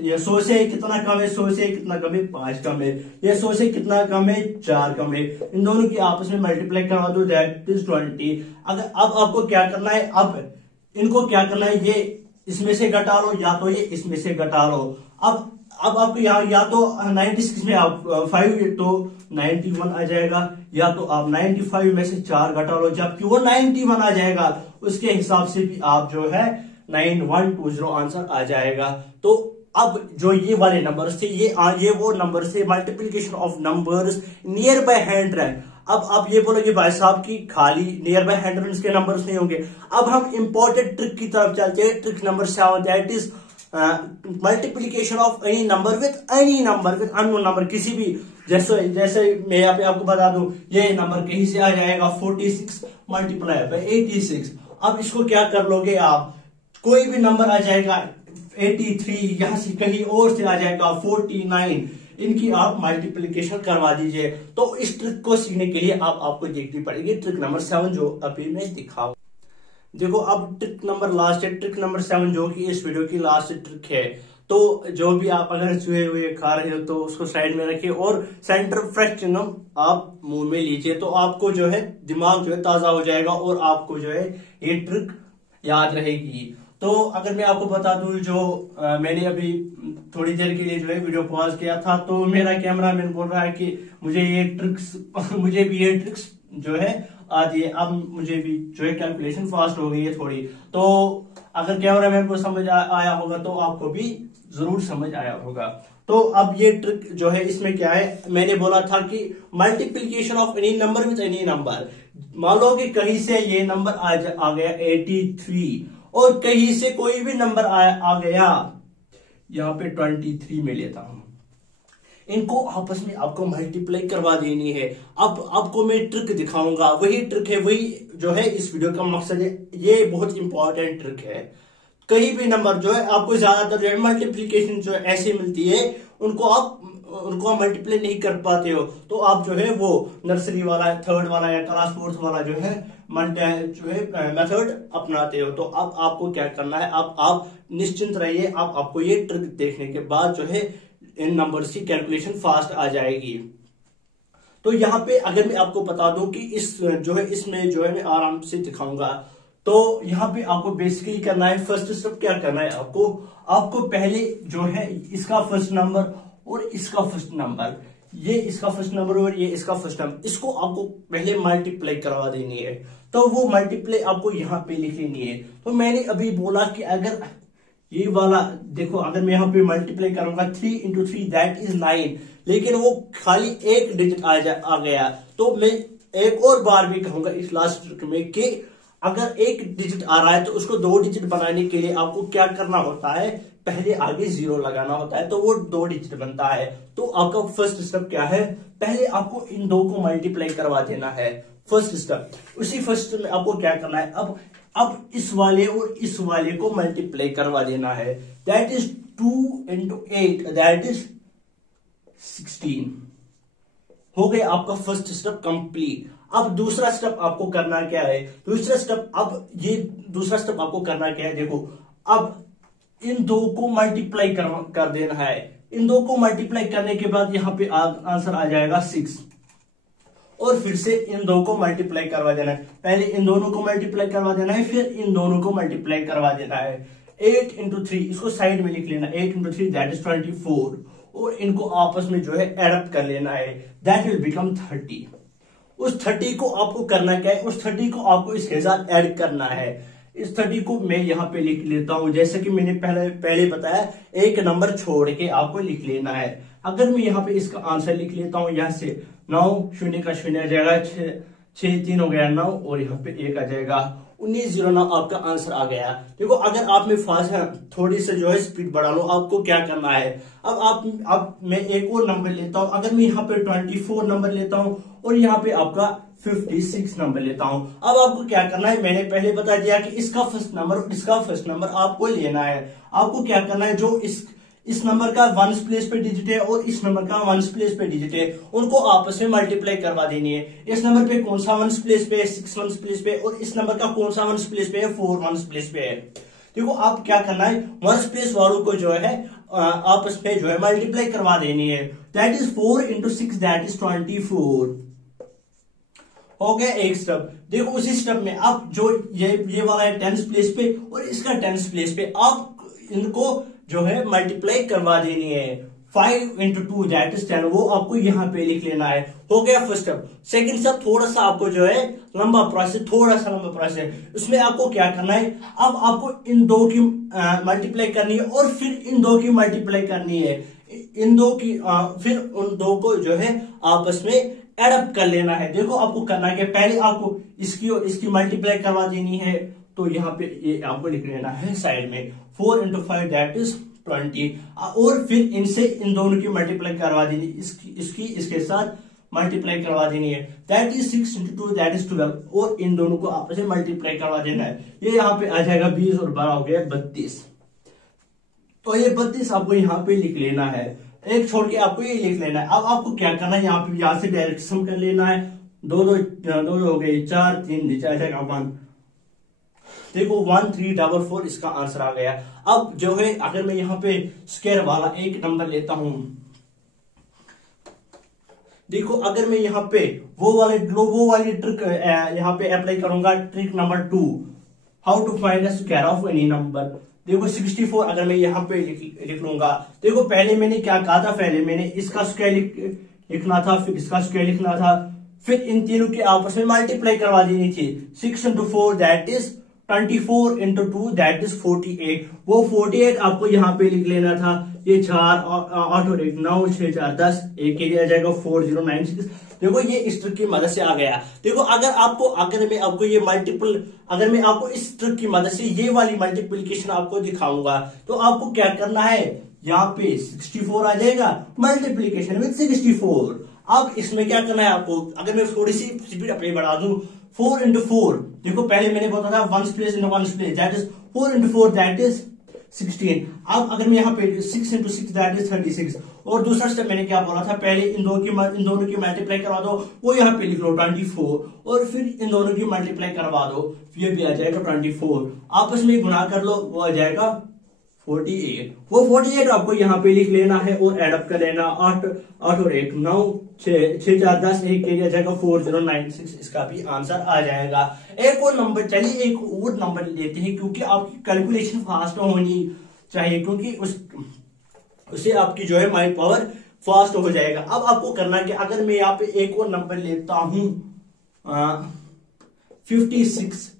ये 100 से कितना कम है, 100 से कितना कम है, 5 कम है, ये 100 से कितना कम है, 4 कम है, इन दोनों की आपस में मल्टीप्लाई करवा दो दैट इज 20। अगर अब आपको क्या करना है, अब इनको क्या करना है, ये इसमें से घटा लो या तो ये इसमें से घटा लो। अब आपको यहाँ या तो 96 में आप 5 तो 91 आ जाएगा, या तो आप 95 में से 4 घटा लो जबकि वो 91 आ जाएगा, उसके हिसाब से भी आप जो है 9120 आंसर आ जाएगा। तो अब जो ये वाले नंबर्स थे ये वो नंबर से multiplication of numbers near by 100। अब आप ये बोलोगे भाई साहब की खाली नियर बाय 100 के नंबर्स नहीं होंगे। अब हम इंपॉर्टेंट ट्रिक की तरफ चलते हैं, trick number 7 that is multiplication of any number with unknown number, किसी भी जैसे मैं यहाँ पे आपको बता दूं, ये नंबर कहीं से आ जाएगा 46 × 86। अब इसको क्या कर लोगे आप, कोई भी नंबर आ जाएगा 83, यहां से कहीं और से आ जाएगा 49, इनकी आप मल्टीप्लीकेशन करवा दीजिए। तो इस ट्रिक को सीखने के लिए आपको देखनी पड़ेगी ट्रिक नंबर 7 जो अभी मैं दिखाऊं। देखो अब ट्रिक नंबर लास्ट है, ट्रिक नंबर 7 जो कि इस वीडियो की लास्ट ट्रिक है। तो जो भी आप अगर चूहे हुए खा रहे हो तो उसको साइड में रखिए और सेंटर फ्रेश च्युइंगम आप मुंह में लीजिए, तो आपको जो है दिमाग जो है ताजा हो जाएगा और आपको जो है ये ट्रिक याद रहेगी। तो अगर मैं आपको बता दूं, जो मैंने अभी थोड़ी देर के लिए जो है वीडियो पॉज किया था, तो मेरा कैमरामैन बोल रहा है कि मुझे भी ये ट्रिक्स जो है आती है, अब मुझे भी जो है कैलकुलेशन फास्ट हो गई है थोड़ी। तो अगर कैमरामैन को समझ आया होगा तो आपको भी जरूर समझ आया होगा। तो अब ये ट्रिक जो है इसमें क्या है, मैंने बोला था कि multiplication of any number with any number. मान लो कि कहीं से ये नंबर आ गया 83 और कहीं से कोई भी नंबर आ गया, यहाँ पे 23 में लेता हूं, इनको आपस में आपको मल्टीप्लाई करवा देनी है। अब आपको मैं ट्रिक दिखाऊंगा, वही ट्रिक है, वही जो है इस वीडियो का मकसद है। ये बहुत इंपॉर्टेंट ट्रिक है। कहीं भी नंबर जो है आपको ज्यादातर जो है मल्टीप्लीकेशन जो ऐसे मिलती है, उनको आप मल्टीप्लाई नहीं कर पाते हो, तो आप जो है वो नर्सरी वाला, 3rd वाला या क्लास 4th वाला जो है मेथड अपनाते हो। तो अब आपको क्या करना है, आप निश्चिंत रहिए, आपको ये ट्रिक देखने के बाद जो है इन नंबर्स की कैलकुलेशन फास्ट आ जाएगी। तो यहाँ पे अगर मैं आपको बता दूं कि इस जो है इसमें जो है मैं आराम से दिखाऊंगा। तो यहाँ पे आपको बेसिकली करना है, फर्स्ट स्टेप क्या करना है आपको पहले जो है इसका फर्स्ट नंबर और इसका फर्स्ट नंबर, ये इसका फर्स्ट नंबर और ये इसका फर्स्ट नंबर, इसको आपको पहले मल्टीप्लाई करवा देनी है। तो वो मल्टीप्लाई आपको यहाँ पे लिख लेनी है। तो मैंने अभी बोला कि अगर ये वाला देखो, अगर मैं यहाँ पे मल्टीप्लाई करूंगा 3 into 3 दैट इज 9, लेकिन वो खाली एक डिजिट आ गया। तो मैं एक और बार भी कहूंगा इस लास्ट ट्रिक में कि अगर एक डिजिट आ रहा है तो उसको 2 डिजिट बनाने के लिए आपको क्या करना होता है, पहले आगे 0 लगाना होता है, तो वो 2 डिजिट बनता है। तो आपका फर्स्ट स्टेप क्या है, पहले आपको इन 2 को मल्टीप्लाई करवा देना है, फर्स्ट स्टेप। उसी फर्स्ट स्टेप में आपको क्या करना है, अब इस वाले और इस वाले को मल्टीप्लाई करवा देना है। That is 2 into 8 that is 16। हो गया आपका फर्स्ट स्टेप कंप्लीट। अब दूसरा स्टेप आपको करना क्या है, दूसरा स्टेप आपको करना क्या है, देखो अब इन 2 को मल्टीप्लाई कर देना है। इन 2 को मल्टीप्लाई करने के बाद यहाँ पे आंसर आ जाएगा 6, और फिर से इन 2 को मल्टीप्लाई करवा देना है। पहले इन दोनों को मल्टीप्लाई करवा देना है, फिर इन दोनों को मल्टीप्लाई करवा देना है। 8 into 3 इसको साइड में लिख लेना, 8 into 3 दैट इज 24, और इनको आपस में जो है एडअप कर लेना है, दैट विल बिकम 30। उस 30 को आपको करना क्या है, उस 30 को आपको इसके साथ ऐड करना है। इस 30 को मैं यहाँ पे लिख लेता हूं, जैसे कि मैंने पहले बताया, एक नंबर छोड़ के आपको लिख लेना है। अगर मैं यहाँ पे इसका आंसर लिख लेता हूं, यहाँ से 9 0 का 0 आ जाएगा, 6 3 हो गया 9, और यहाँ पे 1 आ जाएगा, 1909 आपका आंसर आ गया। देखो अगर आप में फास्ट है, थोड़ी से जो है स्पीड बढ़ा लो। आपको क्या करना है, अब मैं एक और नंबर लेता हूं। अगर मैं यहाँ पे 24 नंबर लेता हूं और यहाँ पे आपका 56 नंबर लेता हूं। अब आपको क्या करना है, मैंने पहले बता दिया कि इसका फर्स्ट नंबर और इसका फर्स्ट नंबर आपको लेना है। आपको क्या करना है, जो इस नंबर का 1s प्लेस पे डिजिट है और इस नंबर का 1s प्लेस पे डिजिट है, उनको आपस में मल्टीप्लाई करवा देनी है। इस नंबर पे कौन सा 1s प्लेस पे है, 6 1s प्लेस पे, और इस नंबर का कौन सा 1s प्लेस पे है, 4 1s प्लेस पे है। देखो आप क्या करना है, 1s प्लेस वालों को जो है आपस में जो है मल्टीप्लाई करवा देनी है। That is 4 into 6 that is 24। हो गया एक स्टेप। देखो उसी स्टेप में आप जो ये वाला है 10s प्लेस पे और इसका 10s प्लेस पे, आप इनको जो है मल्टीप्लाई करवा देनी है। 5 into 2 दैट इज 10, वो आपको यहाँ पे लिख लेना है। हो गया फर्स्ट स्टेप। सेकंड स्टेप थोड़ा सा आपको जो है लंबा प्रोसेस, थोड़ा सा लंबा प्रोसेस। उसमें आपको क्या करना है, अब आपको इन 2 की मल्टीप्लाई करनी है और फिर इन 2 की मल्टीप्लाई करनी है। इन 2 की फिर उन 2 को जो है आपस में एडअप कर लेना है। देखो आपको करना है कि पहले आपको इसकी और इसकी मल्टीप्लाई करवा देनी है। तो यहाँ पे ये आपको लिख लेना है साइड में, 4 into 5 दैट इज 20, और फिर इनसे इन दोनों की मल्टीप्लाई करवा देनी, इसकी इसके साथ मल्टीप्लाई करवा देनी है। That is 6 into 2 that is 12, और इन दोनों को आपस में मल्टीप्लाई करवा देना है। ये यहाँ पे आ जाएगा 20 और 12 हो गया 32। तो ये 32 आपको यहाँ पे लिख लेना है, एक छोड़ के आपको ये लिख लेना है। अब आपको क्या करना है, यहाँ से डायरेक्ट सम कर लेना है। 2 हो गए 4 3 नीचे आ जाएगा 1। देखो 1344 इसका आंसर आ गया। अब जो है अगर मैं यहाँ पे स्क्वायर वाला एक नंबर लेता हूं, देखो अगर मैं यहाँ पे वो वाली ट्रिक यहाँ पे अप्लाई करूंगा, trick number 2, how to find the square of any number. देखो 64 अगर मैं यहाँ पे लिख लूंगा, देखो पहले मैंने क्या कहा था, पहले मैंने इसका स्क्वायर लिखना था, फिर इसका स्क्वायर लिखना था, फिर इन तीनों की आपस में मल्टीप्लाई करवा देनी थी। 6 into 4 that is 24 into 2 that is 48। वो 48 आपको यहाँ पे लिख लेना था। ये 4 8 और 1 9 6 4 10, एक के लिए आ जाएगा 4096। देखो ये इस ट्रिक की मदद से आ गया। देखो अगर मैं आपको ये अगर मैं आपको इस ट्रिक की मदद से ये वाली मल्टीप्लिकेशन आपको दिखाऊंगा, तो आपको क्या करना है, यहाँ पे 64 आ जाएगा, मल्टीप्लीकेशन विद 64। अब इसमें क्या करना है आपको, अगर मैं थोड़ी सी स्पीड अपनी बढ़ा दूं, 4 into 4, देखो पहले मैंने बोला था 1s place into 1s place, that is 4 into 4 that is 16। अब अगर मैं यहाँ पे 6 into 6 दैट इज 36, और दूसरा स्टेप मैंने क्या बोला था, पहले इन दोनों की मल्टीप्लाई करवा दो, वो यहाँ पे लिख लो 24, और फिर इन दोनों की मल्टीप्लाई करवा दो, ये भी आ जाएगा 24, आपस में गुणा कर लो, वो आ जाएगा 48। वो 48 आपको यहाँ पे लिख लेना है और एड अप कर लेना। 8 और 1 9 6 6 4 10 1 के आ जाएगा 4096, इसका भी आंसर आ जाएगा। एक और नंबर, चलिए एक और नंबर लेते हैं क्योंकि आपकी कैलकुलेशन फास्ट होनी चाहिए, क्योंकि उससे आपकी जो है माइंड पावर फास्ट हो जाएगा। अब आपको करना है कि अगर मैं यहाँ पे एक और नंबर लेता हूं 56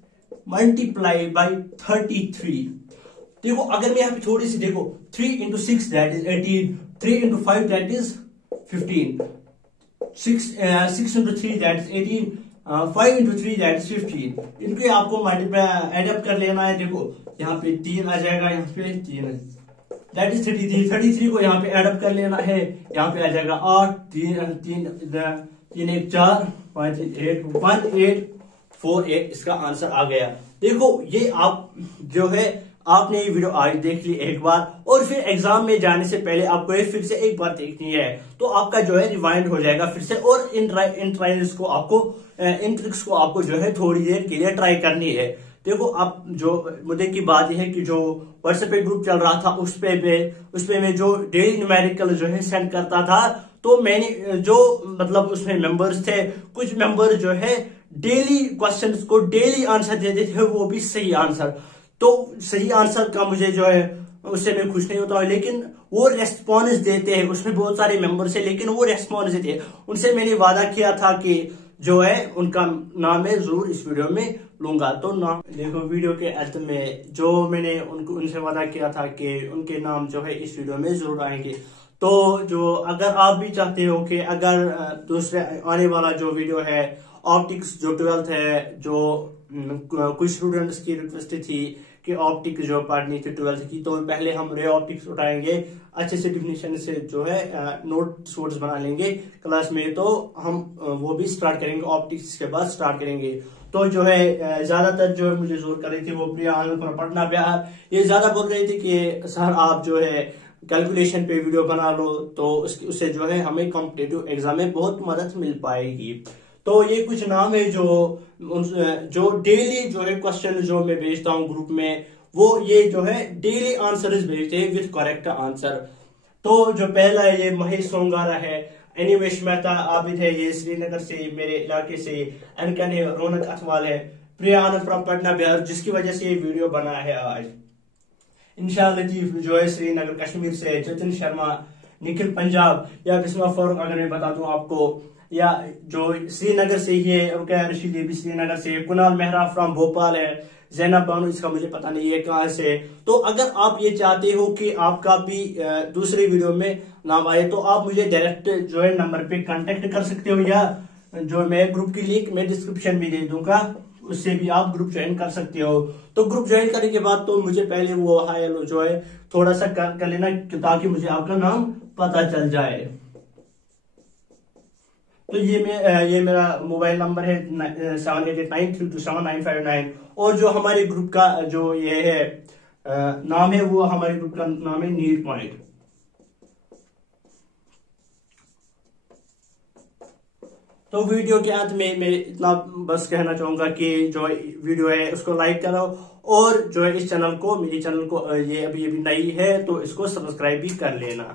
मल्टीप्लाई बाई 33। देखो अगर मैं यहाँ पे थोड़ी सी देखो 3 into 6 that is 18, 3 into 5 that is 15, 6 into 3 that is 18, 5 into 3 that is 15। इनके आपको मल्टीप्लाई एड अप कर लेना है। देखो यहाँ पे 3 आ जाएगा, यहाँ पे 3 दैट इज 33। 33 को यहाँ पे एड अप कर लेना है, यहाँ पे आ जाएगा 8 3 3 3 1 4 5 8 1848, इसका आंसर आ गया। देखो ये आप जो है आपने ये वीडियो आज देख ली एक बार, और फिर एग्जाम में जाने से पहले आपको ये फिर से एक बार देखनी है, तो आपका जो है रिवाइंड हो जाएगा फिर से। और इन ट्रिक्स को आपको जो है थोड़ी देर के लिए ट्राई करनी है। देखो आप जो मुद्दे की बात है कि जो व्हाट्सएप पे ग्रुप चल रहा था उस पे मैं जो डेली न्यूमेरिकल जो है सेंड करता था, तो मैंने जो मतलब उसमें मेंबर्स थे, कुछ मेंबर जो है डेली क्वेश्चंस को डेली आंसर देते थे, वो भी सही आंसर। तो सही आंसर का मुझे जो है उससे मैं खुश नहीं होता, लेकिन वो रेस्पॉन्स देते हैं, उसमें बहुत सारे मेंबर्स हैं लेकिन वो रेस्पॉन्स देते हैं। उनसे मैंने वादा किया था कि जो है उनका नाम मैं जरूर इस वीडियो में लूंगा। तो नाम देखो वीडियो के अंत में जो मैंने उनसे वादा किया था कि उनके नाम जो है इस वीडियो में जरूर आएंगे। तो जो अगर आप भी चाहते हो कि अगर दूसरे आने वाला जो वीडियो है ऑप्टिक्स जो 12th है, जो कुछ स्टूडेंट्स की रिक्वेस्ट थी कि ऑप्टिक जो पढ़नी थी 12th की, तो पहले हम रे ऑप्टिक्स उठाएंगे, अच्छे से डिफिनेशन से जो है नोट्स बना लेंगे क्लास में, तो हम वो भी स्टार्ट करेंगे, ऑप्टिक्स के बाद स्टार्ट करेंगे। तो जो है ज्यादातर जो है मुझे जोर कर रही थी वो प्रिया आनंद पटना बिहार, ये ज्यादा बोल रही थी कि सर आप जो है कैलकुलेशन पे वीडियो बना लो, तो उससे जो है हमें कॉम्पिटेटिव एग्जाम में बहुत मदद मिल पाएगी। तो ये कुछ नाम है जो डेली जो है क्वेश्चन जो मैं भेजता हूँ ग्रुप में, वो ये जो है डेली आंसर भेजते हैं विद करेक्ट आंसर। तो जो पहला है ये महेश सोंगारा है, एनिमेश मेहता आबिद है, ये श्रीनगर से मेरे इलाके से, अनकन है, रौनक अथवाल है, प्रिया आनंद फ्रॉम पटना बिहार, जिसकी वजह से ये वीडियो बना है आज। इंशाल्लाह लतीफ जो है श्रीनगर कश्मीर से, जतिन शर्मा, निखिल पंजाब, या बिस्मा फारूक अगर मैं बता दूं आपको, या जो श्रीनगर से ही है रुकया रशीद, ये भी श्रीनगर से, कुणाल मेहरा फ्रॉम भोपाल है, जैनब बानू इसका मुझे पता नहीं है कहाँ से। तो अगर आप ये चाहते हो कि आपका भी दूसरे वीडियो में नाम आए, तो आप मुझे डायरेक्ट जो है नंबर पे कांटेक्ट कर सकते हो, या जो मैं ग्रुप की लिंक मैं डिस्क्रिप्शन में दे दूंगा, उससे भी आप ग्रुप ज्वाइन कर सकते हो। तो ग्रुप ज्वाइन करने के बाद तो मुझे पहले वो हाय जो है थोड़ा सा कर लेना, ताकि मुझे आपका नाम पता चल जाए। तो ये मेरा मोबाइल नंबर है 7889327959, और जो हमारे ग्रुप का जो ये है नाम है, वो हमारे ग्रुप का नाम है नीड पॉइंट। तो वीडियो के अंत में मैं इतना बस कहना चाहूंगा कि जो वीडियो है उसको लाइक करो, और जो है इस चैनल को, मेरे चैनल को ये अभी नई है तो इसको सब्सक्राइब भी कर लेना।